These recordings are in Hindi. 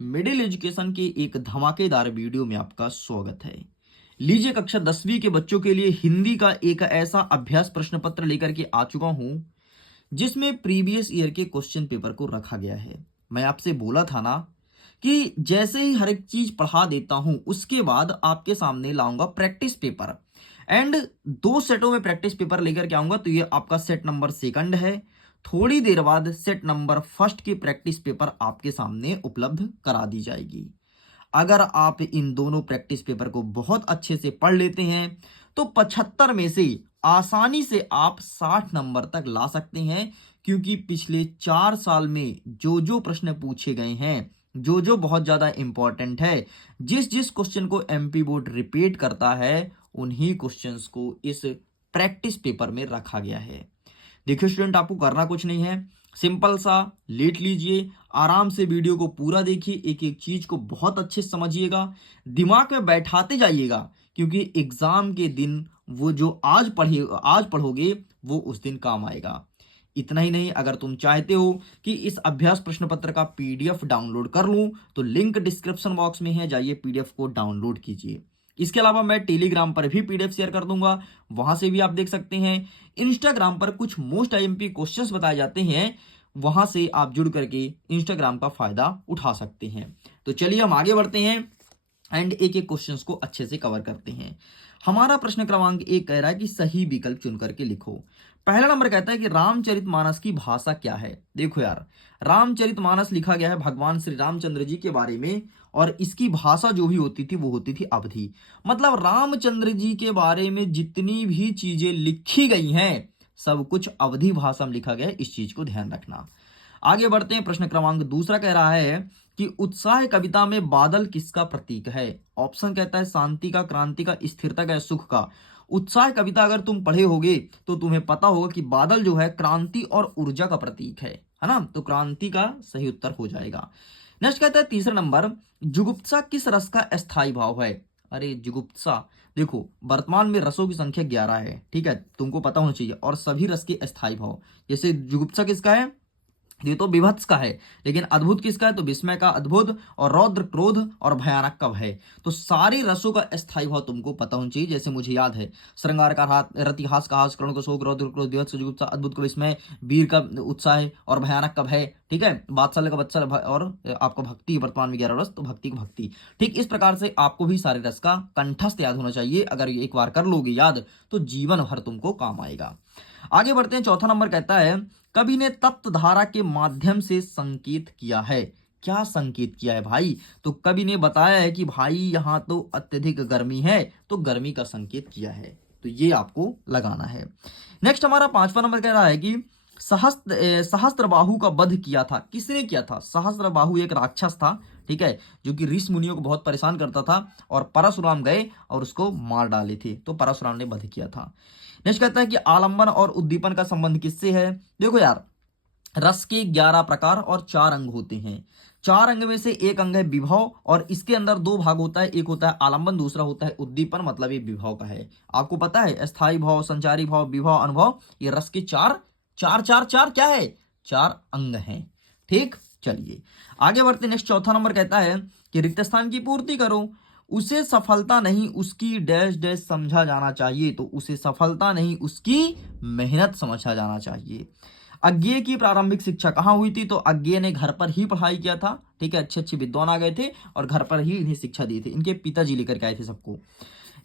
मिडिल एजुकेशन के एक धमाकेदार वीडियो में आपका स्वागत है। लीजिए, कक्षा 10वीं के बच्चों के लिए हिंदी का एक ऐसा अभ्यास प्रश्न पत्र लेकर के आ चुका हूं जिसमें प्रीवियस ईयर के क्वेश्चन पेपर को रखा गया है। मैं आपसे बोला था ना कि जैसे ही हर एक चीज पढ़ा देता हूं उसके बाद आपके सामने लाऊंगा प्रैक्टिस पेपर एंड 2 सेटों में प्रैक्टिस पेपर लेकर के आऊंगा। तो ये आपका सेट नंबर सेकंड है। थोड़ी देर बाद सेट नंबर फर्स्ट की प्रैक्टिस पेपर आपके सामने उपलब्ध करा दी जाएगी। अगर आप इन दोनों प्रैक्टिस पेपर को बहुत अच्छे से पढ़ लेते हैं तो 75 में से आसानी से आप 60 नंबर तक ला सकते हैं, क्योंकि पिछले 4 साल में जो जो प्रश्न पूछे गए हैं, जो जो बहुत ज्यादा इंपॉर्टेंट है, जिस जिस क्वेश्चन को एमपी बोर्ड रिपीट करता है, उन्हीं क्वेश्चंस को इस प्रैक्टिस पेपर में रखा गया है। देखिए स्टूडेंट, आपको करना कुछ नहीं है, सिंपल सा लेट लीजिए, आराम से वीडियो को पूरा देखिए, एक एक चीज को बहुत अच्छे से समझिएगा, दिमाग में बैठाते जाइएगा, क्योंकि एग्जाम के दिन वो जो आज पढ़ोगे वो उस दिन काम आएगा। इतना ही नहीं, अगर तुम चाहते हो कि इस अभ्यास प्रश्न पत्र का पीडीएफ डाउनलोड कर लूं तो लिंक डिस्क्रिप्शन बॉक्स में है, जाइए पीडीएफ को डाउनलोड कीजिए। इसके अलावा मैं टेलीग्राम पर भी पीडीएफ शेयर कर दूंगा, वहां से भी आप देख सकते हैं। इंस्टाग्राम पर कुछ मोस्ट आईएमपी क्वेश्चंस बताए जाते हैं, वहां से आप जुड़ करके इंस्टाग्राम का फायदा उठा सकते हैं। तो चलिए हम आगे बढ़ते हैं एंड एक एक क्वेश्चंस को अच्छे से कवर करते हैं। हमारा प्रश्न क्रमांक 1 कह रहा है कि सही विकल्प चुन करके लिखो। पहला नंबर कहता है कि रामचरितमानस की भाषा क्या है। देखो यार, रामचरितमानस लिखा गया है भगवान श्री रामचंद्र जी के बारे में, और इसकी भाषा जो भी होती थी वो होती थी अवधी। मतलब रामचंद्र जी के बारे में जितनी भी चीजें लिखी गई हैं सब कुछ अवधी भाषा में लिखा गया है, इस चीज को ध्यान रखना। आगे बढ़ते हैं, प्रश्न क्रमांक 2 कह रहा है कि उत्साह कविता में बादल किसका प्रतीक है। ऑप्शन कहता है शांति का, क्रांति का, स्थिरता का या सुख का। उत्साह कविता अगर तुम पढ़े होगे तो तुम्हें पता होगा कि बादल जो है क्रांति और ऊर्जा का प्रतीक है ना, तो क्रांति का सही उत्तर हो जाएगा। नेक्स्ट कहता है तीसरा नंबर, जुगुप्सा किस रस का अस्थाई भाव है। अरे जुगुप्सा, देखो वर्तमान में रसों की संख्या 11 है, ठीक है, तुमको पता होना चाहिए, और सभी रस के अस्थाई भाव। जैसे जुगुप्सा किसका है, ये तो विभत्स का है, लेकिन अद्भुत किसका है, तो विस्मय का अद्भुत, और रौद्र क्रोध और भयानक का भय। तो सारी रसों का अस्थाई भाव तुमको पता होना चाहिए। जैसे मुझे याद है, श्रृंगार का हाथ, रतिहास का हास, करुण का शोक, रौद्र क्रोध, विभत्स जुगुप्सा, अद्भुत का विस्मय, वीर का उत्साह और भयानक का भय, ठीक है, वात्सल्य का वत्सल, और आपको भक्ति, वर्तमान में 11 रस, तो भक्ति की भक्ति। ठीक इस प्रकार से आपको भी सारे रस का कंठस्थ याद होना चाहिए। अगर एक बार कर लोगे याद तो जीवन भर तुमको काम आएगा। आगे बढ़ते हैं, चौथा नंबर कहता है कवि ने तप्त धारा के माध्यम से संकेत किया है। क्या संकेत किया है भाई, तो कवि ने बताया है कि भाई यहां तो अत्यधिक गर्मी है, तो गर्मी का संकेत किया है, तो ये आपको लगाना है। नेक्स्ट हमारा 5वां नंबर कह रहा है कि सहस्त्रबाहु का वध किया था। किसने किया था। सहस्त्रबाहु एक राक्षस था, ठीक है, जो कि ऋषि मुनियों को बहुत परेशान करता था, और परशुराम गए और उसको मार डाले थे, तो परशुराम ने वध किया था। नेक्स्ट कहता है कि आलंबन और उद्दीपन का संबंध किससे है। देखो यार, रस के 11 प्रकार और 4 अंग होते हैं। 4 अंग में से एक अंग है विभव, और इसके अंदर 2 भाग होता है, एक होता है आलंबन, दूसरा होता है उद्दीपन, मतलब ये विभव का है। आपको पता है अस्थाई भाव, संचारी भाव, विभव, अनुभव, ये रस के चार चार चार चार क्या है, 4 अंग हैं। ठीक, चलिए आगे बढ़ते। नेक्स्ट चौथा नंबर कहता है कि रिक्त स्थान की पूर्ति करो। उसे सफलता नहीं उसकी डैश डैश समझा जाना चाहिए, तो उसे सफलता नहीं उसकी मेहनत समझा जाना चाहिए। अज्ञेय की प्रारंभिक शिक्षा कहाँ हुई थी, तो अज्ञेय ने घर पर ही पढ़ाई किया था, ठीक है, अच्छे अच्छे विद्वान आ गए थे और घर पर ही इन्हें शिक्षा दी थी, इनके पिताजी लेकर के आए थे सबको।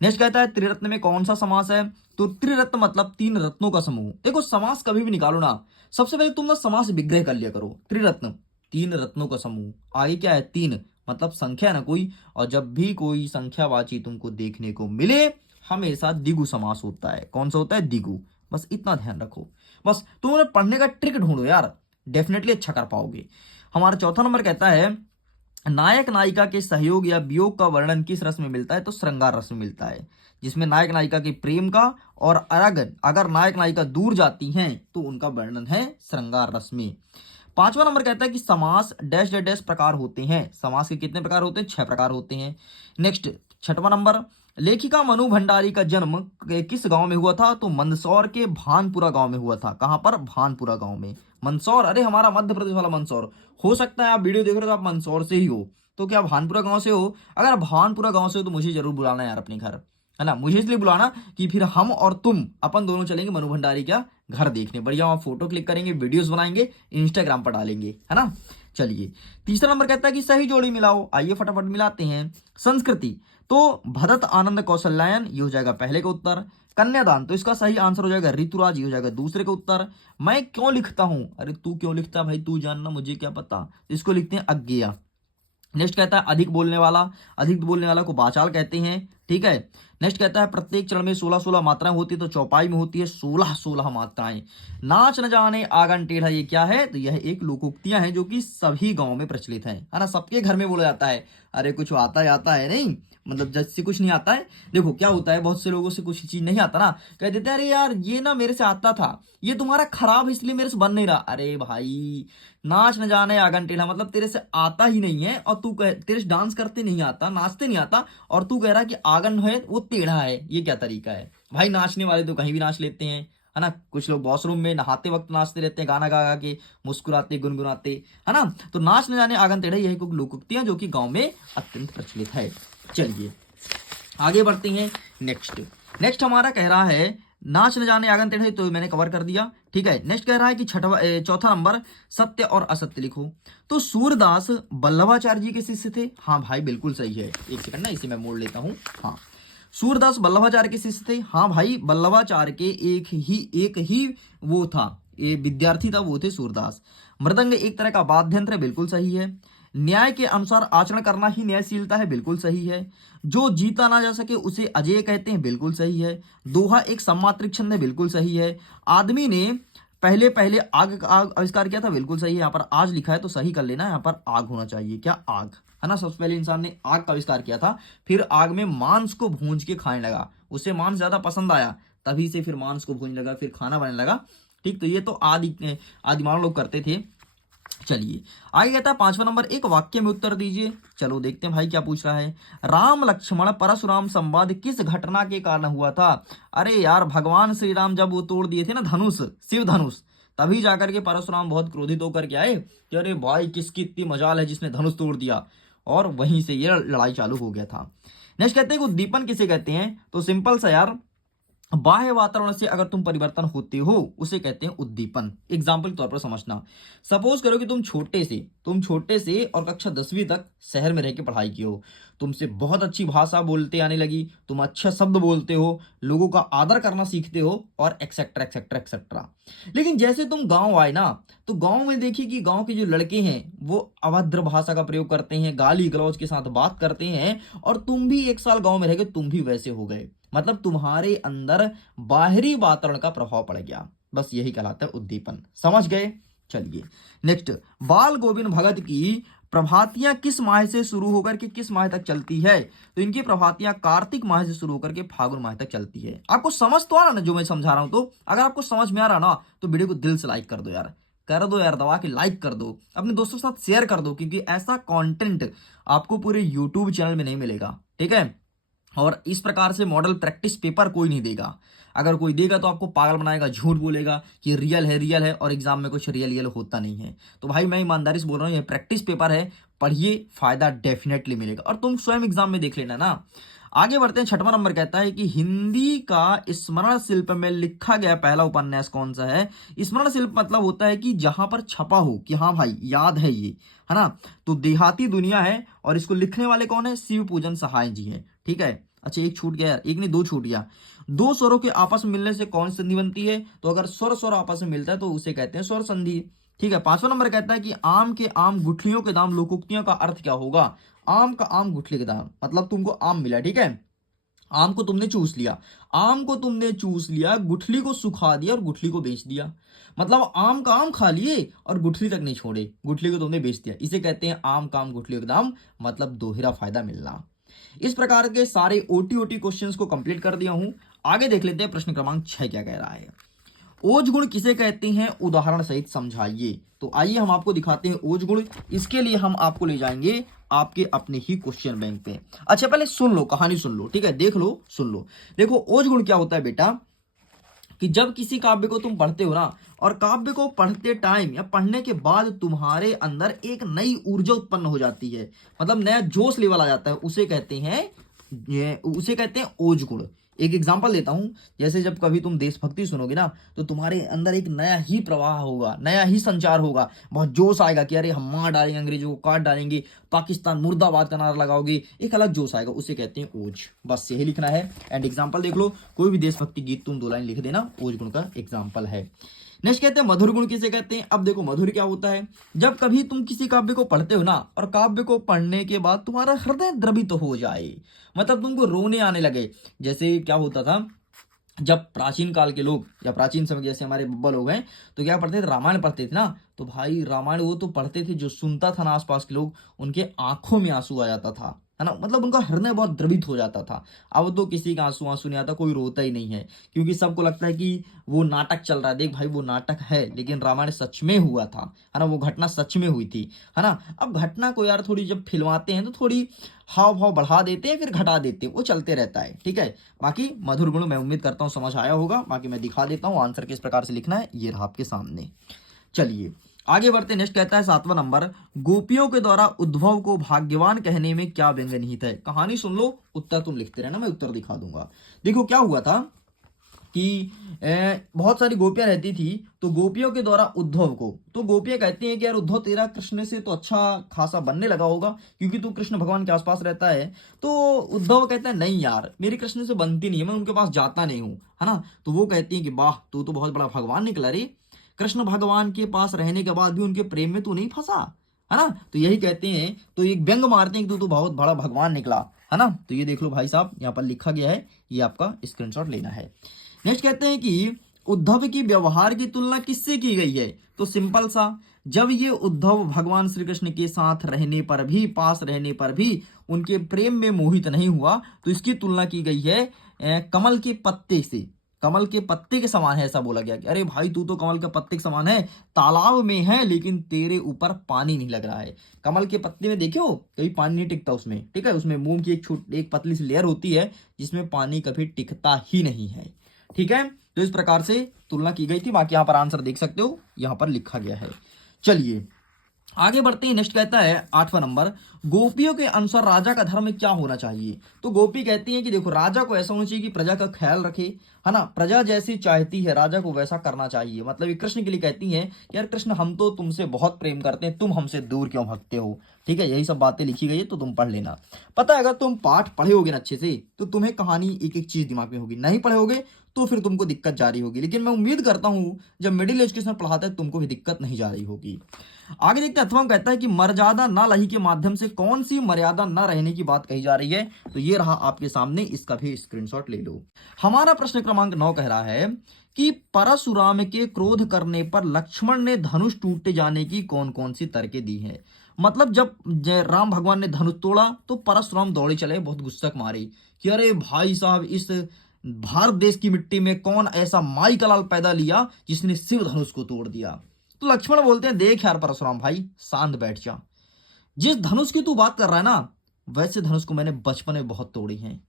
नेक्स्ट कहता है त्रिरत्न में कौन सा समास है, तो त्रिरत्न मतलब 3 रत्नों का समूह। देखो समास कभी भी निकालो ना, सबसे पहले तुम ना समास विग्रह कर लिया करो। त्रिरत्न 3 रत्नों का समूह, आगे क्या है 3, मतलब संख्या ना कोई, और जब भी कोई संख्यावाची तुमको देखने को मिले हमेशा द्विगु समास होता है। कौन सा होता है, द्विगु, बस इतना ध्यान रखो। बस तुम उन्हें पढ़ने का ट्रिक ढूंढो यार, डेफिनेटली अच्छा कर पाओगे। हमारा चौथा नंबर कहता है नायक नायिका के सहयोग या वियोग का वर्णन किस रस में मिलता है, तो श्रृंगार रस में मिलता है, जिसमें नायक नायिका के प्रेम का, और अगर नायक नायिका दूर जाती हैं तो उनका वर्णन है श्रृंगार रस में। 5वां नंबर कहता है कि समास डैश डैश डैश प्रकार होते हैं। समास के कितने प्रकार होते हैं, 6 प्रकार होते हैं। नेक्स्ट 6वां नंबर, लेखिका मनु भंडारी का जन्म किस गांव में हुआ था, तो मंदसौर के भानपुरा गांव में हुआ था। कहां पर, भानपुरा गांव में। मंदसौर, अरे हमारा मध्य प्रदेश वाला मंदसौर, हो सकता है आप वीडियो देख रहे हो तो आप मंदसौर से ही हो, तो क्या भानपुरा गांव से हो? अगर भानपुरा गांव से हो तो मुझे जरूर बुलाना यार अपने घर, है ना। मुझे इसलिए बुलाना कि फिर हम और तुम अपन दोनों चलेंगे मनु भंडारी का घर देखने, बढ़िया वहां फोटो क्लिक करेंगे, वीडियोस बनाएंगे, इंस्टाग्राम पर डालेंगे, है ना। चलिए, तीसरा नंबर कहता है कि सही जोड़ी मिलाओ। आइए फटाफट मिलाते हैं। संस्कृति, तो भरत आनंद कौशल्यायन, ये हो जाएगा पहले का उत्तर। कन्यादान, तो इसका सही आंसर हो जाएगा ऋतुराज, ये हो जाएगा दूसरे का उत्तर। मैं क्यों लिखता हूं, अरे तू क्यों लिखता भाई, तू जानना, मुझे क्या पता। इसको लिखते हैं अज्ञेय। नेक्स्ट कहता है अधिक बोलने वाला, अधिक बोलने वाला को वाचाल कहते हैं, ठीक है। नेक्स्ट कहता है प्रत्येक चरण में 16-16 मात्राएं होती है, तो चौपाई में होती है 16-16 मात्राएं। नाच न जाने आंगन टेढ़ा, ये क्या है, तो यह एक लोकोक्तियां हैं जो कि सभी गांव में प्रचलित है ना, सबके घर में बोला जाता है। अरे कुछ आता जाता है नहीं, मतलब जैसे कुछ नहीं आता है। देखो क्या होता है, बहुत से लोगों से कुछ चीज नहीं आता ना, कह देते हैं अरे यार ये ना मेरे से आता था, ये तुम्हारा खराब है इसलिए मेरे से बन नहीं रहा। अरे भाई, नाच न जाने आंगन टेढ़ा मतलब तेरे से आता ही नहीं है, और तू कह तेरे से डांस करते नहीं आता, नाचते नहीं आता, और तू कह रहा कि आंगन है वो टेढ़ा है, ये क्या तरीका है भाई। नाचने वाले तो कहीं भी नाच लेते हैं, है ना। कुछ लोग वॉशरूम में नहाते वक्त नाचते रहते हैं, गाना गा गा के, मुस्कुराते गुनगुनाते, है ना। तो नाच न जाने आंगन टेढ़ा, यही कुछ लोकोक्तियां जो कि गांव में अत्यंत प्रचलित है। चलिए आगे बढ़ते हैं। नेक्स्ट हमारा कह रहा है नाच न जाने आंगन टेढ़ा, तो मैंने कवर कर दिया, ठीक है। नेक्स्ट कह रहा है कि चौथा नंबर सत्य और असत्य लिखो। तो सूरदास वल्लभाचार्य जी के शिष्य थे, हाँ भाई बिल्कुल सही है। एक सेकंड ना, इसे मैं मोड़ लेता हूं। हाँ, सूरदास वल्लभाचार्य के शिष्य थे, हाँ भाई वल्लभाचार्य के एक ही वो था, ये विद्यार्थी था, वो थे सूरदास। मृदंग एक तरह का वाद्य यंत्र है, बिल्कुल सही है। न्याय के अनुसार आचरण करना ही न्यायशीलता है, बिल्कुल सही है। जो जीता ना जा सके उसे अजेय कहते हैं, बिल्कुल सही है। दोहा एक सम्मात्रिक छंद है, बिल्कुल सही है। आदमी ने पहले पहले आग का आविष्कार किया था, बिल्कुल सही है। यहाँ पर आज लिखा है तो सही कर लेना, यहाँ पर आग होना चाहिए, क्या आग, है ना। सबसे पहले इंसान ने आग का आविष्कार किया था, फिर आग में मांस को भूंज के खाने लगा, उसे मांस ज्यादा पसंद आया, तभी से फिर मांस को भूंजने लगा, फिर खाना बनने लगा, ठीक। तो ये तो आदि मानव लोग करते थे। चलिए आगे कहता है पांचवा नंबर, एक वाक्य में उत्तर दीजिए। चलो देखते हैं भाई क्या पूछ रहा है। राम लक्ष्मण परशुराम संवाद किस घटना के कारण हुआ था? अरे यार, भगवान श्री राम जब वो तोड़ दिए थे ना धनुष, शिव धनुष, तभी जाकर के परशुराम बहुत क्रोधित होकर के आए कि अरे भाई किसकी इतनी मजाल है जिसने धनुष तोड़ दिया, और वहीं से ये लड़ाई चालू हो गया था। नेक्स्ट कहते हैं उद्दीपन किसे कहते हैं? तो सिंपल सा यार, बाह्य वातावरण से अगर तुम परिवर्तन होते हो उसे कहते हैं उद्दीपन। एग्जाम्पल के तौर पर समझना, सपोज करो कि तुम छोटे से और कक्षा 10वीं तक शहर में रह के पढ़ाई की हो, तुमसे बहुत अच्छी भाषा बोलते आने लगी, तुम अच्छा शब्द बोलते हो, लोगों का आदर करना सीखते हो, और एक्सेट्रा एक्सेट्रा एक्सेट्रा। लेकिन जैसे तुम गांव आए ना, तो गांव में देखिए कि गांव के जो लड़के हैं वो अभद्र भाषा का प्रयोग करते हैं, गाली गलौज के साथ बात करते हैं, और तुम भी 1 साल गांव में रह गए, तुम भी वैसे हो गए, मतलब तुम्हारे अंदर बाहरी वातावरण का प्रभाव पड़ गया। बस यही कहलाता है उद्दीपन, समझ गए। चलिए नेक्स्ट, बाल गोविंद भगत की प्रभातियां किस माह से शुरू होकर के किस माह तक चलती है? तो इनकी प्रभातियां कार्तिक माह से शुरू होकर के फागुन माह तक चलती है। आपको समझ तो आ रहा ना जो मैं समझा रहा हूं? तो अगर आपको समझ में आ रहा ना, तो वीडियो को दिल से लाइक कर दो यार, दबा के लाइक कर दो, अपने दोस्तों के साथ शेयर कर दो, क्योंकि ऐसा कंटेंट आपको पूरे यूट्यूब चैनल में नहीं मिलेगा, ठीक है। और इस प्रकार से मॉडल प्रैक्टिस पेपर कोई नहीं देगा, अगर कोई देगा तो आपको पागल बनाएगा, झूठ बोलेगा कि रियल है, और एग्जाम में कुछ रियल होता नहीं है। तो भाई मैं ईमानदारी से बोल रहा हूँ, ये प्रैक्टिस पेपर है, पढ़िए, फायदा डेफिनेटली मिलेगा, और तुम स्वयं एग्जाम में देख लेना ना। आगे बढ़ते हैं, छठवां नंबर कहता है कि हिंदी का स्मरण शिल्प में लिखा गया पहला उपन्यास कौन सा है? स्मरण शिल्प मतलब होता है कि जहां पर छपा हो कि हाँ भाई याद है ये, है ना। तो देहाती दुनिया है, और इसको लिखने वाले कौन है? शिव पूजन सहाय जी है, ठीक है। अच्छा एक छूट गया यार, एक नहीं दो छूट गया। दो स्वरों के आपस में मिलने से कौन संधि बनती है? तो अगर स्वर आपस में मिलता है तो उसे कहते हैं स्वर संधि, ठीक है। पांचवा नंबर कहता है कि आम के आम गुठलियों के दाम लोकोक्तियों का अर्थ क्या होगा? आम का आम गुठली के दाम मतलब तुमको आम मिला, ठीक है, आम को तुमने चूस लिया, गुठली को सुखा दिया और गुठली को बेच दिया, मतलब आम का आम खा लिए और गुठली तक नहीं छोड़े, गुठली को तुमने बेच दिया, इसे कहते हैं आम का आम गुठली के दाम, मतलब दोहरा फायदा मिलना। इस प्रकार के सारे ओटी क्वेश्चंस को कंप्लीट कर दिया हूं। आगे देख लेते हैं प्रश्न क्रमांक 6 क्या कह रहा है। ओज गुण किसे कहते हैं? उदाहरण सहित समझाइए। तो आइए हम आपको दिखाते हैं ओज गुण। इसके लिए हम आपको ले जाएंगे आपके अपने ही क्वेश्चन बैंक पे। अच्छा पहले सुन लो, कहानी सुन लो, ठीक है, देख लो, सुन लो। देखो ओज गुण क्या होता है बेटा, कि जब किसी काव्य को तुम पढ़ते हो ना, और काव्य को पढ़ते टाइम या पढ़ने के बाद तुम्हारे अंदर एक नई ऊर्जा उत्पन्न हो जाती है, मतलब नया जोश लेवल आ जाता है, उसे कहते हैं ओज गुण। एक एग्जांपल देता हूं, जैसे जब कभी तुम देशभक्ति सुनोगे ना, तो तुम्हारे अंदर एक नया ही प्रवाह होगा, नया ही संचार होगा, बहुत जोश आएगा कि अरे हम मार डालेंगे, अंग्रेजों को काट डालेंगे, पाकिस्तान मुर्दाबाद का नारा लगाओगे, एक अलग जोश आएगा, उसे कहते हैं ओज। बस यही लिखना है। एंड एग्जाम्पल देख लो, कोई भी देशभक्ति गीत तुम 2 लाइन लिख देना, ओज गुण का एग्जाम्पल है। नेक्स्ट कहते हैं मधुर गुण किसे कहते हैं। अब देखो मधुर क्या होता है, जब कभी तुम किसी काव्य को पढ़ते हो ना, और काव्य को पढ़ने के बाद तुम्हारा हृदय द्रवित हो जाए, मतलब तुमको रोने आने लगे। जैसे क्या होता था, जब प्राचीन काल के लोग या प्राचीन समय जैसे हमारे बब्बा लोग हैं, तो क्या पढ़ते थे, रामायण पढ़ते थे ना, तो भाई रामायण वो तो पढ़ते थे, जो सुनता था ना आसपास के लोग, उनके आंखों में आंसू आ जाता था, है ना, मतलब उनका हृदय बहुत द्रवित हो जाता था। अब तो किसी का आंसू आंसू नहीं आता, कोई रोता ही नहीं है, क्योंकि सबको लगता है कि वो नाटक चल रहा है। देख भाई वो नाटक है, लेकिन रामायण सच में हुआ था, है ना, वो घटना सच में हुई थी, है ना। अब घटना को यार थोड़ी जब फिल्माते हैं तो थोड़ी हाव भाव बढ़ा देते हैं, फिर घटा देते हैं, वो चलते रहता है, ठीक है। बाकी मधुर गुण मैं उम्मीद करता हूँ समझ आया होगा। बाकी मैं दिखा देता हूँ आंसर किस प्रकार से लिखना है, ये रहा आपके सामने। चलिए आगे बढ़ते। नेक्स्ट कहता है 7वां नंबर, गोपियों के द्वारा उद्धव को भाग्यवान कहने में क्या व्यंग्य निहित है। कहानी सुन लो, उत्तर तुम लिखते रहना, मैं उत्तर दिखा दूंगा। देखो क्या हुआ था कि बहुत सारी गोपियां रहती थी, तो गोपियों के द्वारा उद्धव को, तो गोपियां कहती हैं कि यार उद्धव तेरा कृष्ण से तो अच्छा खासा बनने लगा होगा, क्योंकि तू कृष्ण भगवान के आसपास रहता है। तो उद्धव कहता है नहीं यार, मेरी कृष्ण से बनती नहीं है, मैं उनके पास जाता नहीं हूँ, है ना। तो वो कहती है कि वाह तू तो बहुत बड़ा भगवान निकला रे, कृष्ण भगवान के पास रहने के बाद भी उनके प्रेम में तू नहीं फंसा, है ना। तो यही कहते हैं, तो एक व्यंग मारते हैं कि तू तो बहुत बड़ा भगवान निकला, है ना। तो ये देख लो भाई साहब, यहाँ पर लिखा गया है, ये आपका स्क्रीनशॉट लेना है। नेक्स्ट कहते हैं कि उद्धव की व्यवहार की तुलना किससे की गई है। तो सिंपल सा, जब ये उद्धव भगवान श्री कृष्ण के साथ रहने पर भी, पास रहने पर भी उनके प्रेम में मोहित नहीं हुआ, तो इसकी तुलना की गई है कमल के पत्ते से। कमल के पत्ते के समान है, ऐसा बोला गया कि अरे भाई तू तो कमल के पत्ते के समान है, तालाब में है लेकिन तेरे ऊपर पानी नहीं लग रहा है। कमल के पत्ते में देखे हो, कभी पानी नहीं टिकता उसमें, ठीक है, उसमें मोम की एक पतली सी लेयर होती है, जिसमें पानी कभी टिकता ही नहीं है, ठीक है। तो इस प्रकार से तुलना की गई थी। बाकी यहां पर आंसर देख सकते हो, यहां पर लिखा गया है। चलिए आगे बढ़ते हैं। नेक्स्ट कहता है 8वां नंबर, गोपियों के अनुसार राजा का धर्म क्या होना चाहिए। तो गोपी कहती है कि देखो राजा को ऐसा होना चाहिए कि प्रजा का ख्याल रखे, है ना, प्रजा जैसी चाहती है राजा को वैसा करना चाहिए। मतलब ये कृष्ण के लिए कहती है कि यार कृष्ण हम तो तुमसे बहुत प्रेम करते हैं, तुम हमसे दूर क्यों भागते हो, ठीक है। यही सब बातें लिखी गई है, तो तुम पढ़ लेना। पता है अगर तुम पाठ पढ़े होगे ना अच्छे से, तो तुम्हें कहानी एक एक चीज दिमाग में होगी, नहीं पढ़े होगे तो फिर तुमको दिक्कत जारी होगी। लेकिन मैं उम्मीद करता हूं जब मिडिल एजुकेशन पढ़ाता है तुमको भी दिक्कत नहीं जा रही होगी। आगे देखते हैं। अथवा कहता है कि मर्यादा न लही के माध्यम से कौन सी मर्यादा न रहने की बात कही जा रही है। तो ये रहा आपके सामने, इसका भी स्क्रीनशॉट ले लो। हमारा प्रश्न क्रमांक 9 कह रहा है कि परशुराम के क्रोध करने पर लक्ष्मण ने धनुष टूटे जाने की कौन कौन सी तरकें दी है। मतलब जब राम भगवान ने धनुष तोड़ा तो परशुराम दौड़े चले, बहुत गुस्सा मारी कि अरे भाई साहब, इस भारत देश की मिट्टी में कौन ऐसा माई का लाल पैदा लिया जिसने शिव धनुष को तोड़ दिया। तो लक्ष्मण बोलते हैं देख यार परशुराम भाई, शांत बैठ जा, जिस धनुष की तू बात कर रहा है ना, वैसे धनुष को मैंने बचपन में बहुत तोड़ी है।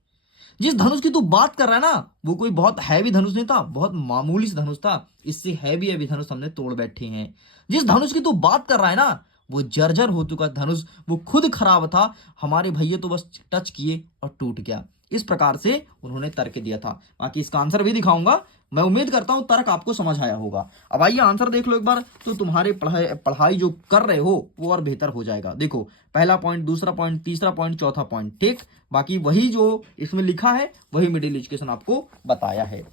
जिस धनुष की तू बात कर रहा है ना, वो कोई बहुत हैवी धनुष नहीं था, बहुत मामूली सा धनुष था, इससे हैवी हैवी धनुष हमने तोड़ बैठे हैं। जिस धनुष की तू बात कर रहा है ना, वो जर्जर हो चुका धनुष, वो खुद खराब था, हमारे भैया तो बस टच किए और टूट गया। इस प्रकार से उन्होंने तर्क दिया था। बाकी इसका आंसर भी दिखाऊंगा, मैं उम्मीद करता हूं तर्क आपको समझ आया होगा। अब आइए आंसर देख लो एक बार, तो तुम्हारे पढ़ाई जो कर रहे हो वो और बेहतर हो जाएगा। देखो पहला पॉइंट, दूसरा पॉइंट, तीसरा पॉइंट, चौथा पॉइंट, ठीक। बाकी वही जो इसमें लिखा है वही मिडिल एजुकेशन आपको बताया है।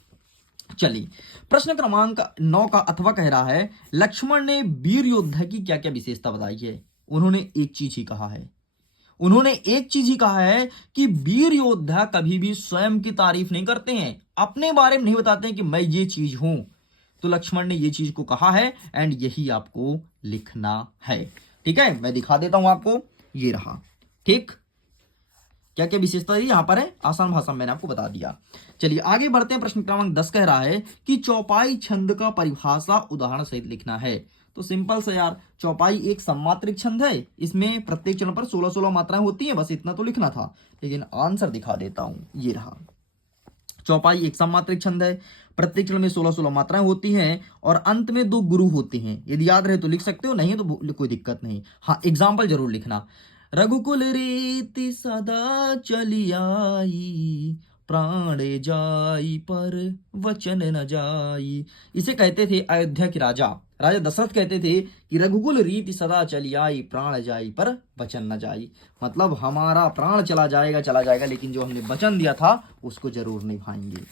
चलिए प्रश्न क्रमांक 9 का अथवा कह रहा है, लक्ष्मण ने वीर योद्धा की क्या क्या विशेषता बताई है। उन्होंने एक चीज ही कहा है, उन्होंने एक चीज ही कहा है कि वीर योद्धा कभी भी स्वयं की तारीफ नहीं करते हैं, अपने बारे में नहीं बताते हैं कि मैं ये चीज हूं। तो लक्ष्मण ने ये चीज को कहा है, एंड यही आपको लिखना है, ठीक है। मैं दिखा देता हूं आपको, ये रहा, ठीक। क्या क्या विशेषता यहां पर है, आसान भाषा में मैंने आपको बता दिया। चलिए आगे बढ़ते हैं। प्रश्न क्रमांक 10 कह रहा है कि चौपाई छंद का परिभाषा उदाहरण सहित लिखना है। तो सिंपल से यार, चौपाई एक सममात्रिक छंद है, इसमें प्रत्येक चरण पर 16-16 मात्राएं होती हैं, बस इतना तो लिखना था। लेकिन आंसर दिखा देता हूं, ये रहा। चौपाई एक सममात्रिक छंद है। प्रत्येक चरण में 16-16 मात्राएं होती हैं और अंत में 2 गुरु होते हैं। यदि याद रहे तो लिख सकते हो, नहीं तो कोई दिक्कत नहीं। हाँ, एग्जाम्पल जरूर लिखना। रघुकुल रीति सदा चली आई, प्राण जाई पर वचन न जाई। इसे कहते थे अयोध्या के राजा राजा दशरथ कहते थे कि रघुकुल रीति सदा चली आई, प्राण जाई पर वचन न जाई। मतलब हमारा प्राण चला जाएगा लेकिन जो हमने वचन दिया था उसको जरूर निभाएंगे।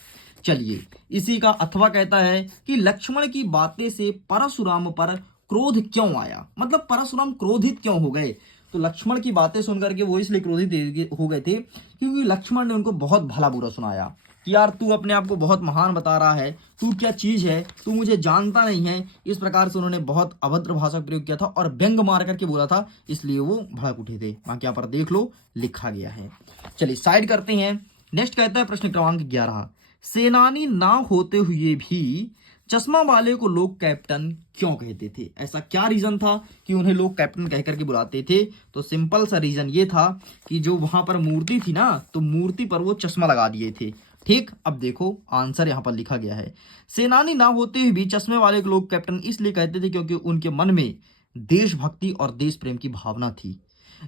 चलिए, इसी का अथवा कहता है कि लक्ष्मण की बातें से परशुराम पर क्रोध क्यों आया। मतलब परशुराम क्रोधित क्यों हो गए। तो लक्ष्मण की बातें सुनकर के वो इसलिए क्रोधित हो गए थे क्योंकि लक्ष्मण ने उनको बहुत भला बुरा सुनाया कि यार तू अपने आप को बहुत महान बता रहा है, तू क्या चीज है, तू मुझे जानता नहीं है। इस प्रकार से उन्होंने बहुत अभद्र भाषा का प्रयोग किया था और व्यंग मार करके बोला था, इसलिए वो भड़क उठे थे। वहां यहाँ पर देख लो, लिखा गया है। चलिए साइड करते हैं। नेक्स्ट कहता है प्रश्न क्रमांक 11, सेनानी ना होते हुए भी चश्मा वाले को लोग कैप्टन क्यों कहते थे। ऐसा क्या रीजन था कि उन्हें लोग कैप्टन कह करके बुलाते थे। तो सिंपल सा रीजन ये था कि जो वहां पर मूर्ति थी ना, तो मूर्ति पर वो चश्मा लगा दिए थे। ठीक, अब देखो आंसर यहाँ पर लिखा गया है। सेनानी ना होते हुए भी चश्मे वाले को लोग कैप्टन इसलिए कहते थे क्योंकि उनके मन में देशभक्ति और देश प्रेम की भावना थी।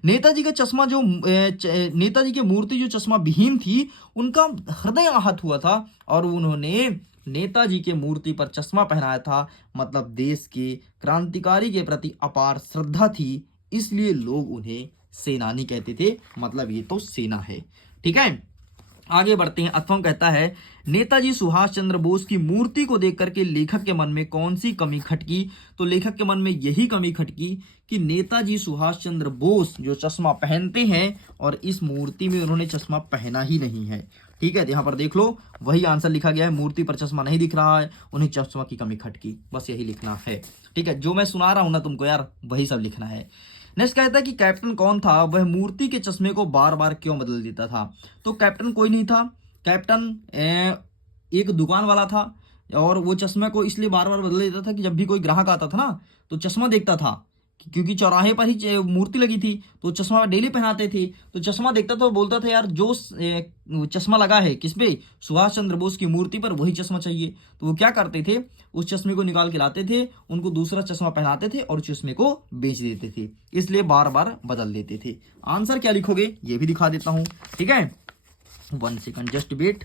नेताजी का चश्मा जो नेताजी की मूर्ति जो चश्मा विहीन थी, उनका हृदय आहत हुआ था और उन्होंने नेताजी के मूर्ति पर चश्मा पहनाया था। मतलब देश के क्रांतिकारी के प्रति अपार श्रद्धा थी, इसलिए लोग उन्हें सेनानी कहते थे। मतलब ये तो सेना है। ठीक है, आगे बढ़ते हैं। अथवा कहता है नेताजी सुभाष चंद्र बोस की मूर्ति को देख करके लेखक के मन में कौन सी कमी खटकी। तो लेखक के मन में यही कमी खटकी कि नेताजी सुभाष चंद्र बोस जो चश्मा पहनते हैं और इस मूर्ति में उन्होंने चश्मा पहना ही नहीं है। ठीक है, यहाँ पर देख लो, वही आंसर लिखा गया है। मूर्ति पर चश्मा नहीं दिख रहा है, उन्हें चश्मा की कमी खटकी, बस यही लिखना है। ठीक है, जो मैं सुना रहा हूं ना तुमको यार, वही सब लिखना है। नेक्स्ट कहता है कि कैप्टन कौन था, वह मूर्ति के चश्मे को बार बार क्यों बदल देता था। तो कैप्टन कोई नहीं था। कैप्टन एक दुकान वाला था और वो चश्मे को इसलिए बार बार बदल देता था कि जब भी कोई ग्राहक आता था ना, तो चश्मा देखता था, क्योंकि चौराहे पर ही मूर्ति लगी थी तो चश्मा डेली पहनाते थे। तो चश्मा देखता था, बोलता था यार जो चश्मा लगा है किस पे, सुभाष चंद्र बोस की मूर्ति पर, वही चश्मा चाहिए। तो वो क्या करते थे, उस चश्मे को निकाल के लाते थे, उनको दूसरा चश्मा पहनाते थे और चश्मे को बेच देते थे। इसलिए बार बार बदल देते थे। आंसर क्या लिखोगे ये भी दिखा देता हूं। ठीक है, 1 सेकंड, जस्ट वेट।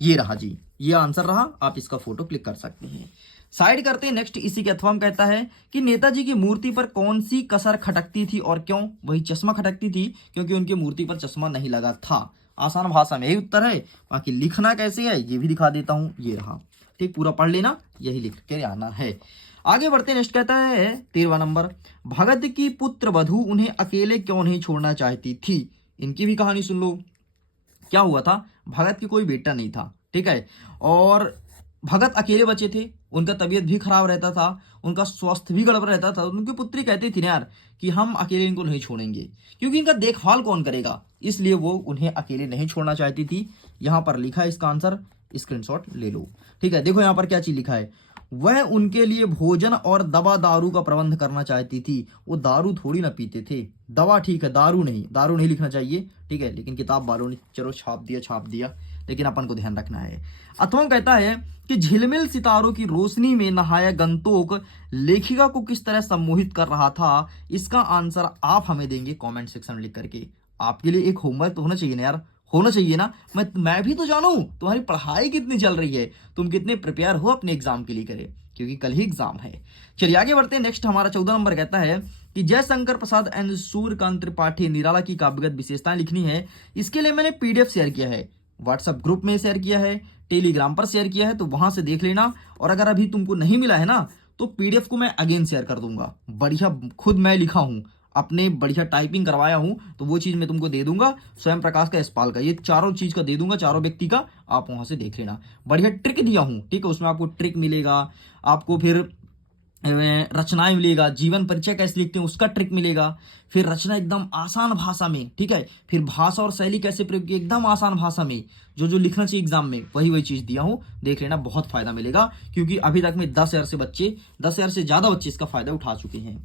ये रहा जी, ये आंसर रहा। आप इसका फोटो क्लिक कर सकते हैं। साइड करते हैं। नेक्स्ट इसी के अथवा में कहता है कि नेताजी की मूर्ति पर कौन सी कसर खटकती थी और क्यों। वही चश्मा खटकती थी क्योंकि उनकी मूर्ति पर चश्मा नहीं लगा था। आसान भाषा में यही उत्तर है। बाकी लिखना कैसे है ये भी दिखा देता हूं। ये रहा, ठीक, पूरा पढ़ लेना, यही लिख के आना है। आगे बढ़ते। नेक्स्ट कहता है 13वां नंबर, भगत की पुत्र वधू उन्हें अकेले क्यों नहीं छोड़ना चाहती थी। इनकी भी कहानी सुन लो। क्या हुआ था, भगत की कोई बेटा नहीं था। ठीक है, और भगत अकेले बचे थे, उनका तबीयत भी खराब रहता था, उनका स्वास्थ्य भी गड़बड़ रहता था। उनकी पुत्री कहती थी ना यार कि हम अकेले इनको नहीं छोड़ेंगे, क्योंकि इनका देखभाल कौन करेगा, इसलिए वो उन्हें अकेले नहीं छोड़ना चाहती थी। यहां पर लिखा है इसका आंसर, स्क्रीनशॉट ले लो। ठीक है, देखो यहां पर क्या चीज लिखा है, वह उनके लिए भोजन और दवा दारू का प्रबंध करना चाहती थी। वो दारू थोड़ी ना पीते थे, दवा ठीक है, दारू नहीं लिखना चाहिए। ठीक है, लेकिन किताब वालों ने चलो छाप दिया, लेकिन अपन को ध्यान रखना है। अथवा कहता है कि झिलमिल सितारों की रोशनी में नहाया गंतोक लेखिका को किस तरह सम्मोहित कर रहा था। इसका आंसर आप हमें देंगे कमेंट सेक्शन में लिख करके। आपके लिए एक होमवर्क तो होना चाहिए ना यार, होना चाहिए ना। मैं भी तो जानूं तुम्हारी पढ़ाई कितनी चल रही है, तुम कितने प्रिपेयर हो अपने एग्जाम के लिए करें, क्योंकि कल ही एग्जाम है। चलिए आगे बढ़ते हैं। नेक्स्ट हमारा 14 नंबर कहता है कि जयशंकर प्रसाद एंड सूर्यकांत त्रिपाठी निराला की काव्यगत विशेषताएं लिखनी है। इसके लिए मैंने पीडीएफ शेयर किया है, व्हाट्सएप ग्रुप में शेयर किया है, टेलीग्राम पर शेयर किया है, तो वहां से देख लेना। और अगर अभी तुमको नहीं मिला है ना, तो पीडीएफ को मैं अगेन शेयर कर दूंगा। बढ़िया, खुद मैं लिखा हूं, अपने बढ़िया टाइपिंग करवाया हूं, तो वो चीज मैं तुमको दे दूंगा। स्वयं प्रकाश का, यशपाल का, ये चारों चीज का दे दूंगा, चारों व्यक्ति का। आप वहां से देख लेना। बढ़िया ट्रिक दिया हूं, ठीक है, उसमें आपको ट्रिक मिलेगा, आपको फिर रचनाएं मिलेगा, जीवन परिचय कैसे लिखते हैं उसका ट्रिक मिलेगा, फिर रचना एकदम आसान भाषा में, ठीक है, फिर भाषा और शैली कैसे प्रयोग की एकदम आसान भाषा में, जो लिखना चाहिए एग्जाम में, वही चीज दिया हूं। देख लेना, बहुत फायदा मिलेगा, क्योंकि अभी तक में 10,000 से ज्यादा बच्चे इसका फायदा उठा चुके हैं।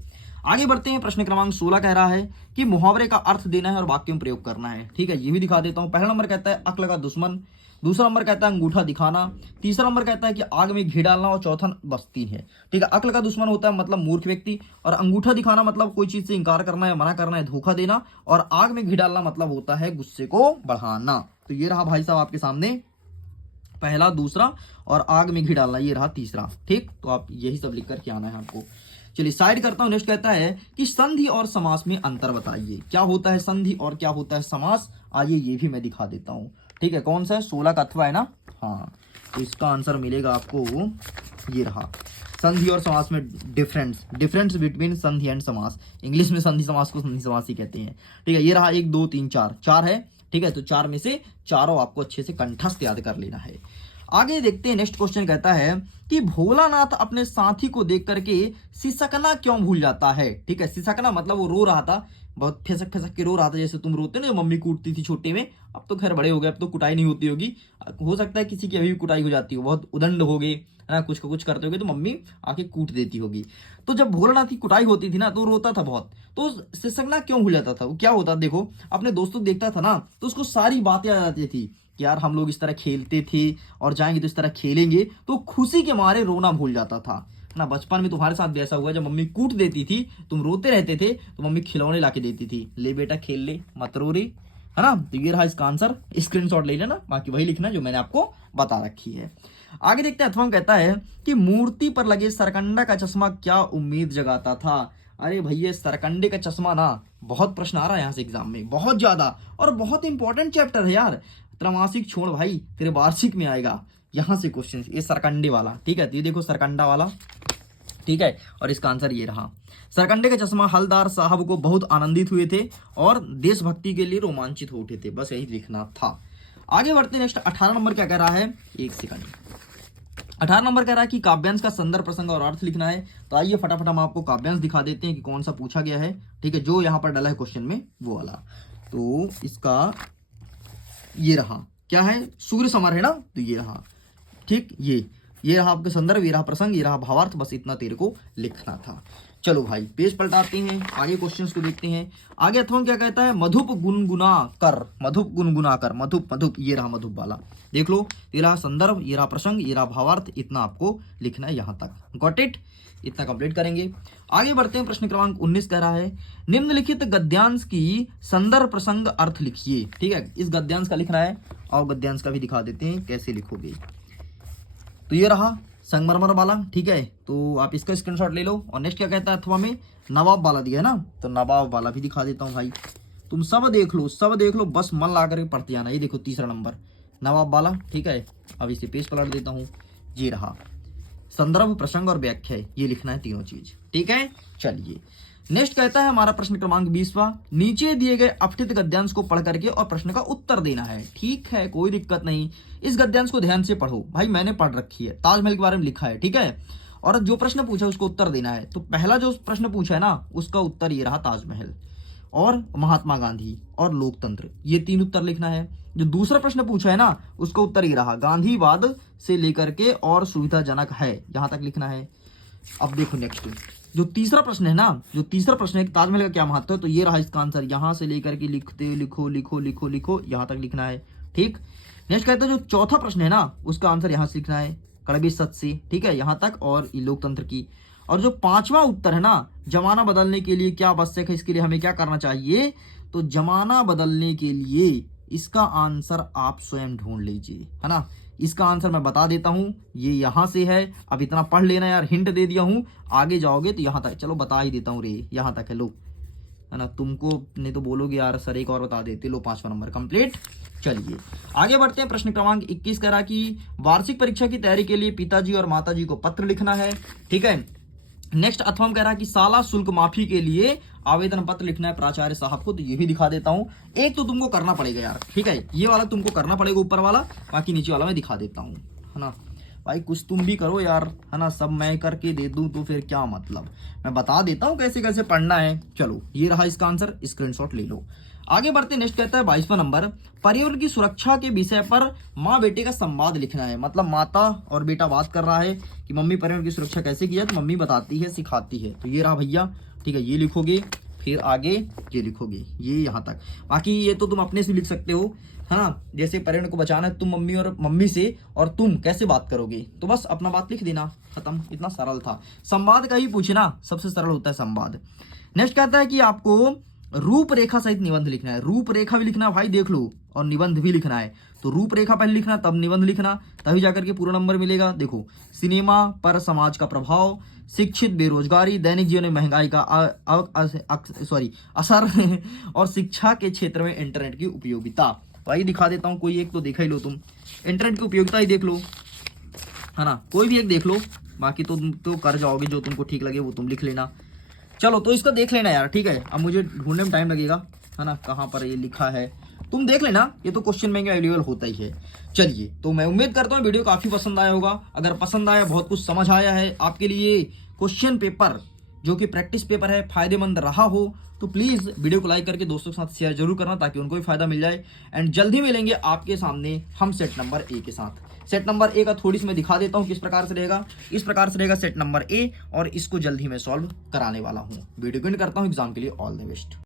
आगे बढ़ते हैं। प्रश्न क्रमांक 16 कह रहा है कि मुहावरे का अर्थ देना है और वाक्य में प्रयोग करना है। ठीक है, ये भी दिखा देता हूं। पहला नंबर कहता है अक्ल का दुश्मन। दूसरा नंबर कहता है अंगूठा दिखाना, तीसरा नंबर कहता है कि आग में घी डालना, और चौथा बस 3 है। ठीक है, अक्ल का दुश्मन होता है मतलब मूर्ख व्यक्ति, और अंगूठा दिखाना मतलब कोई चीज से इंकार करना है, मना करना है, धोखा देना, और आग में घी डालना मतलब होता है गुस्से को बढ़ाना। तो ये रहा भाई साहब आपके सामने पहला, दूसरा, और आग में घी डालना ये रहा तीसरा। ठीक, तो आप यही सब लिख करके आना है आपको। चलिए साइड करता हूं। नेक्स्ट कहता है कि संधि और समास में अंतर बताइए। क्या होता है संधि और क्या होता है समास, आइए ये भी मैं दिखा देता हूं। ठीक है, कौन सा है, 16 का अथवा है ना। हाँ, तो इसका आंसर मिलेगा आपको, ये रहा। संधि और समास में डिफरेंस बिटवीन संधि एंड समास। इंग्लिश में संधि समास को संधि समास ही कहते हैं। ठीक है, ये रहा 1 2 3 4 है। ठीक है, तो 4 में से चारों आपको अच्छे से कंठस्थ याद कर लेना है। आगे देखते हैं। नेक्स्ट क्वेश्चन कहता है कि भोलानाथ अपने साथी को देख करके सिसकना क्यों भूल जाता है। ठीक है, सिसकना मतलब वो रो रहा था, बहुत फिसक फिसक के रो रहा था, जैसे तुम रोते ना, मम्मी कूटती थी छोटे में। अब तो खैर बड़े हो गए, अब तो कुटाई नहीं होती होगी, हो सकता है किसी की अभी भी कुटाई हो जाती हो, बहुत उदंड हो गए है ना, कुछ कुछ करते होगे तो मम्मी आके कूट देती होगी। तो जब भोलानाथ की कुटाई होती थी ना तो रोता था बहुत, तो सिसकना क्यों भूल जाता था, वो क्या होता, देखो अपने दोस्तों को देखता था ना तो उसको सारी बातें आ जाती थी कि यार हम लोग इस तरह खेलते थे और जाएंगे तो इस तरह खेलेंगे, तो खुशी के मारे रोना भूल जाता था ना। बचपन में तुम्हारे साथ भी ऐसा हुआ, जब मम्मी कूट देती थी तुम रोते रहते थे तो मम्मी खिलौने लाके देती थी, ले बेटा खेल ले, मत रो रे, है ना। तो ये रहा इसका आंसर, स्क्रीनशॉट ले लेना, बाकी वही लिखना जो मैंने आपको बता रखी है। आगे देखते हैं। अथवा कहता है कि मूर्ति पर लगे सरकंडा का चश्मा क्या उम्मीद जगाता था। अरे भैया, सरकंडे का चश्मा ना बहुत प्रश्न आ रहा है यहाँ से एग्जाम में, बहुत ज्यादा, और बहुत इंपॉर्टेंट चैप्टर है यार। त्रैमासिक छोड़ भाई, तेरे वार्षिक में आएगा यहां से क्वेश्चन, ये सरकंडे वाला। ठीक है, तो ये देखो सरकंडा वाला। ठीक है, और इसका आंसर ये रहा। सरकंडे का चश्मा हलदार साहब को बहुत आनंदित हुए थे और देशभक्ति के लिए रोमांचित हो उठे थे, बस यही लिखना था। आगे बढ़ते। नेक्स्ट 18 नंबर क्या कह रहा है, एक सेकंड। 18 नंबर कह रहा है कि काव्यांश का संदर्भ, प्रसंग और अर्थ लिखना है। तो आइए फटाफट हम आपको काव्यांश दिखा देते हैं कि कौन सा पूछा गया है। ठीक है, जो यहाँ पर डला है क्वेश्चन में वो वाला। तो इसका ये रहा, क्या है, सूर्य समर है ना, तो ये रहा। ठीक, ये रहा आपका संदर्भ, ये रहा प्रसंग, ये रहा भावार्थ, बस इतना तेरे को लिखना था। चलो भाई पेज पलटाते हैं, आगे क्वेश्चंस को देखते हैं। आगे अथवा क्या कहता है, मधुप गुनगुना कर, मधुप गुनगुना कर, मधुप, ये रहा मधुप वाला। देख लो, ये रहा संदर्भ, ये रहा प्रसंग, ये रहा भावार्थ, इतना आपको लिखना है यहां तक। गॉट इट, इतना कंप्लीट करेंगे। आगे बढ़ते हैं। प्रश्न क्रमांक 19 कह रहा है निम्नलिखित गद्यांश की संदर्भ प्रसंग अर्थ लिखिए। ठीक है, इस गद्यांश का लिखना है, और गद्यांश का भी दिखा देते हैं कैसे लिखोगे। तो ये रहा संगमरमर वाला। ठीक है, तो आप इसका स्क्रीनशॉट ले लो। और नेक्स्ट क्या कहता है अथवा में, नवाब वाला दिया है ना, तो नवाब वाला भी दिखा देता हूँ भाई। तुम सब देख लो, बस मन ला करके पढ़ते आना। ये देखो तीसरा नंबर नवाब वाला। ठीक है, अब इसे पेज पलट देता हूँ। ये रहा संदर्भ, प्रसंग और व्याख्या, ये लिखना है तीनों चीज। ठीक है, चलिए नेक्स्ट कहता है हमारा प्रश्न क्रमांक 20वां, नीचे दिए गए अपठित गद्यांश को पढ़ करके और प्रश्न का उत्तर देना है। ठीक है, कोई दिक्कत नहीं, इस गद्यांश को ध्यान से पढ़ो भाई, मैंने पढ़ रखी है, ताजमहल के बारे में लिखा है। ठीक है, और जो प्रश्न पूछा है उसको उत्तर देना है। तो पहला जो प्रश्न पूछा है ना उसका उत्तर ये रहा, ताजमहल और महात्मा गांधी और लोकतंत्र, ये 3 उत्तर लिखना है। जो दूसरा प्रश्न पूछा है ना उसका उत्तर ये रहा, गांधीवाद से लेकर के और सुविधाजनक है, यहां तक लिखना है। अब देखो नेक्स्ट जो तीसरा प्रश्न है ना, जो तीसरा प्रश्न है ताजमहल का क्या महत्व है, तो ये रहा इसका आंसर, यहां से लेकर के लिखते लिखो लिखो लिखो लिखो यहां तक लिखना है। ठीक, नेक्स्ट कहता है जो चौथा प्रश्न है ना उसका आंसर यहां से लिखना है, कड़वी सच से। ठीक है, यहां तक, और लोकतंत्र की। और जो 5वां उत्तर है ना, जमाना बदलने के लिए क्या आवश्यक है, इसके लिए हमें क्या करना चाहिए, तो जमाना बदलने के लिए इसका आंसर आप स्वयं ढूंढ लीजिए, है ना। इसका आंसर मैं बता देता हूं, ये यहां से है। अब इतना पढ़ लेना यार, हिंट दे दिया हूं, आगे जाओगे तो यहां तक, चलो बता ही देता हूं रे, यहां तक है, लो, है ना। तुमको नहीं तो बोलोगे यार सर एक और बता देते, लो 5वां नंबर कंप्लीट। चलिए आगे बढ़ते हैं। प्रश्न क्रमांक 21 कह रहा कि वार्षिक परीक्षा की तैयारी के लिए पिताजी और माताजी को पत्र लिखना है। ठीक है, नेक्स्ट अथवा कह रहा है कि साला शुल्क माफी के लिए आवेदन पत्र लिखना है प्राचार्य साहब को, तो ये भी दिखा देता हूं। एक तो तुमको करना पड़ेगा यार, ठीक है, ये वाला तुमको करना पड़ेगा ऊपर वाला, बाकी नीचे वाला मैं दिखा देता हूं, है ना। भाई कुछ तुम भी करो यार, है ना, सब मैं करके दे दूं तो फिर क्या मतलब, मैं बता देता हूं कैसे कैसे पढ़ना है। चलो ये रहा इसका आंसर, स्क्रीनशॉट ले लो। आगे बढ़ते, नेक्स्ट कहता है 22वां नंबर, पर्यावरण की सुरक्षा के विषय पर माँ बेटे का संवाद लिखना है। मतलब माता और बेटा बात कर रहा है कि मम्मी पर्यावरण की सुरक्षा कैसे की जाए, तो मम्मी बताती है, सिखाती है। तो ये रहा भैया, ठीक है, ये लिखोगे। फिर आगे ये लिखोगे, ये यहाँ तक। बाकी ये तो तुम अपने से लिख सकते हो, है ना। जैसे पर्यावरण को बचाना है, तुम मम्मी और मम्मी से, और तुम कैसे बात करोगे, तो बस अपना बात लिख देना, खत्म। इतना सरल था। संवाद का ही पूछना, सबसे सरल होता है संवाद। नेक्स्ट कहता है कि आपको रूपरेखा सहित निबंध लिखना है। रूपरेखा भी लिखना भाई, देख लो, और निबंध भी लिखना है। तो रूपरेखा पहले लिखना, तब निबंध लिखना, तभी जाकर के पूरा नंबर मिलेगा। देखो, सिनेमा पर समाज का प्रभाव, शिक्षित बेरोजगारी, दैनिक जीवन में महंगाई का असर और शिक्षा के क्षेत्र में इंटरनेट की उपयोगिता। भाई दिखा देता हूँ, कोई एक तो देखा ही लो तुम, इंटरनेट की उपयोगिता ही देख लो, है ना। कोई भी एक देख लो, बाकी तो तुम तो कर जाओगे, जो तुमको ठीक लगे वो तुम लिख लेना। चलो तो इसका देख लेना यार, ठीक है। अब मुझे ढूंढने में टाइम लगेगा, है ना, कहाँ पर ये लिखा है, तुम देख लेना। ये तो क्वेश्चन बैंक में अवेलेबल होता ही है। चलिए, तो मैं उम्मीद करता हूँ वीडियो काफी पसंद आया होगा। अगर पसंद आया, बहुत कुछ समझ आया है आपके लिए, क्वेश्चन पेपर जो कि प्रैक्टिस पेपर है फायदेमंद रहा हो, तो प्लीज वीडियो को लाइक करके दोस्तों के साथ शेयर जरूर करना, ताकि उनको भी फायदा मिल जाए। एंड जल्दी मिलेंगे आपके सामने हम सेट नंबर ए के साथ। सेट नंबर ए का थोड़ी सी मैं दिखा देता हूँ किस प्रकार से रहेगा। इस प्रकार से रहेगा सेट नंबर ए, और इसको जल्द ही मैं सॉल्व कराने वाला हूँ। वीडियो को एंड करता हूँ। एग्जाम के लिए ऑल द बेस्ट।